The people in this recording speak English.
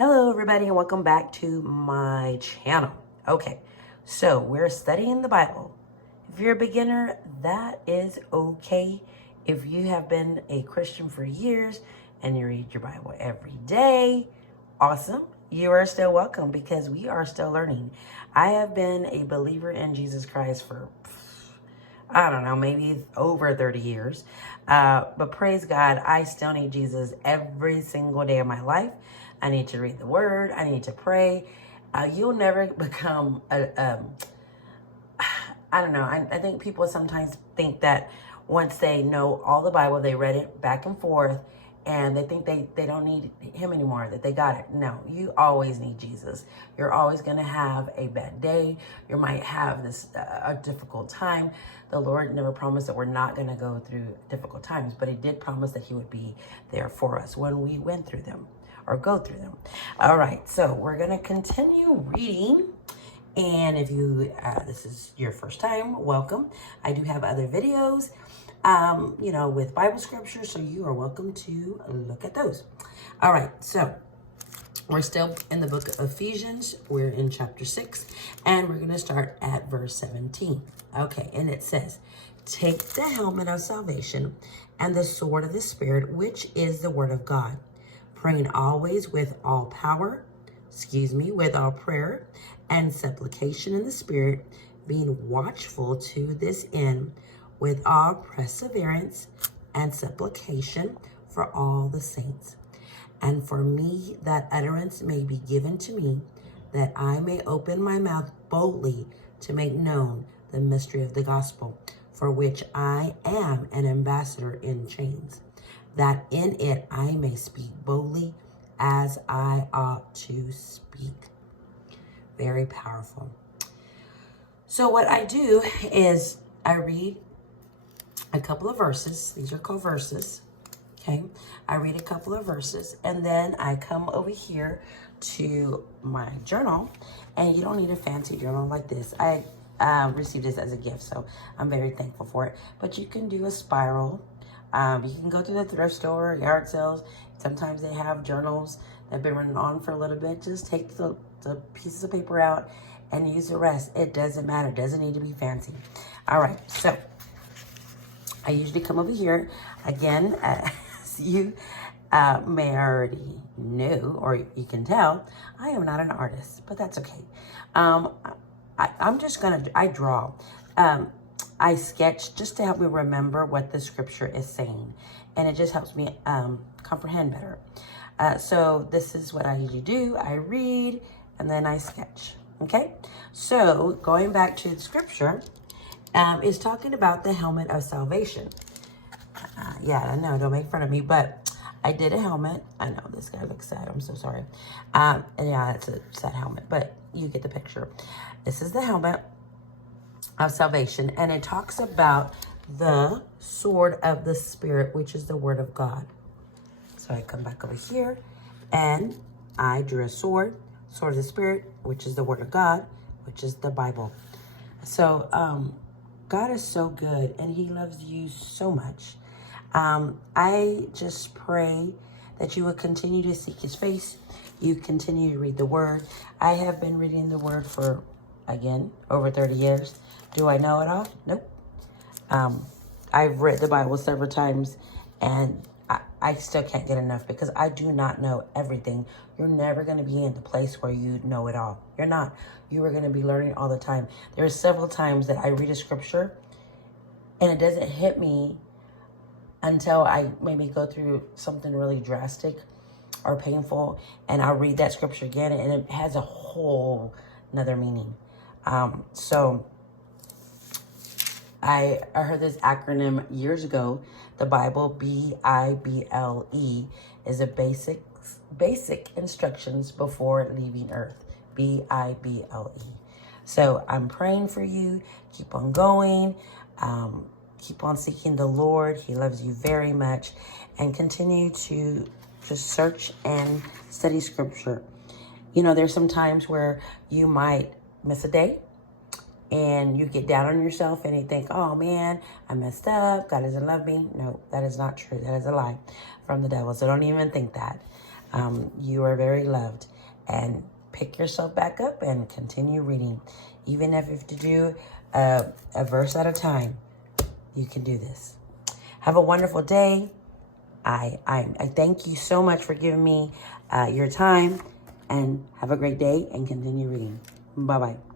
Hello everybody and welcome back to my channel. Okay, so we're studying the Bible. If you're a beginner, that is okay. If you have been a Christian for years and you read your Bible every day, awesome. You are still welcome because we are still learning. I have been a believer in Jesus Christ for, I don't know, maybe over 30 years. But praise God, I still need Jesus every single day of my life. I need to read the word. I need to pray. You'll never become I don't know. I think people sometimes think that once they know all the Bible, they read it back and forth, and they think they don't need him anymore, that they got it. No, you always need Jesus. You're always going to have a bad day. You might have this a difficult time. The Lord never promised that we're not going to go through difficult times, but he did promise that he would be there for us when we went through them or go through them. All right, so we're going to continue reading. And if you, this is your first time, welcome. I do have other videos, with Bible scripture, so you are welcome to look at those. All right, so we're still in the book of Ephesians. We're in chapter 6, and we're going to start at verse 17. Okay, and it says, "Take the helmet of salvation and the sword of the Spirit, which is the word of God, praying always with all prayer and supplication in the Spirit, being watchful to this end with all perseverance and supplication for all the saints. And for me, that utterance may be given to me, that I may open my mouth boldly to make known the mystery of the gospel, for which I am an ambassador in chains, that in it I may speak boldly as I ought to speak." Very powerful. So what I do is I read a couple of verses. These are called verses. Okay. I read a couple of verses and then I come over here to my journal, and you don't need a fancy journal like this. I received this as a gift, so I'm very thankful for it. But you can do a spiral. You can go to the thrift store, yard sales. Sometimes they have journals that have been running on for a little bit. Just take the pieces of paper out and use the rest. It doesn't matter. It doesn't need to be fancy. All right, so I usually come over here. Again, as you may already know, or you can tell, I am not an artist, but that's okay. I draw. I sketch just to help me remember what the scripture is saying, and it just helps me comprehend better. So this is what I usually do. I read, and then I sketch. Okay? So going back to the scripture, is talking about the helmet of salvation. I know, don't make fun of me, but I did a helmet. I know, this guy looks sad. I'm so sorry. And yeah, it's a sad helmet, but you get the picture. This is the helmet of salvation, and it talks about the sword of the Spirit, which is the word of God. So I come back over here, and I drew a sword of the Spirit, which is the word of God, which is the Bible. So God is so good, and he loves you so much. I just pray that you would continue to seek his face. You continue to read the word. I have been reading the word for, again, over 30 years. Do I know it all? Nope. I've read the Bible several times, and I still can't get enough because I do not know everything. You're never going to be in the place where you know it all. You're not. You are going to be learning all the time. There are several times that I read a scripture and it doesn't hit me until I maybe go through something really drastic or painful, and I'll read that scripture again and it has a whole another meaning. So I heard this acronym years ago. The Bible, B-I-B-L-E, is a basic instructions before leaving earth. B-I-B-L-E. So I'm praying for you. Keep on going. Keep on seeking the Lord. He loves you very much. And continue to just search and study scripture. You know, there's some times where you might miss a day, and you get down on yourself and you think, oh man, I messed up. God doesn't love me. No, that is not true. That is a lie from the devil. So don't even think that. You are very loved. And pick yourself back up and continue reading. Even if you have to do a verse at a time, you can do this. Have a wonderful day. I thank you so much for giving me your time, and have a great day and continue reading. Bye-bye.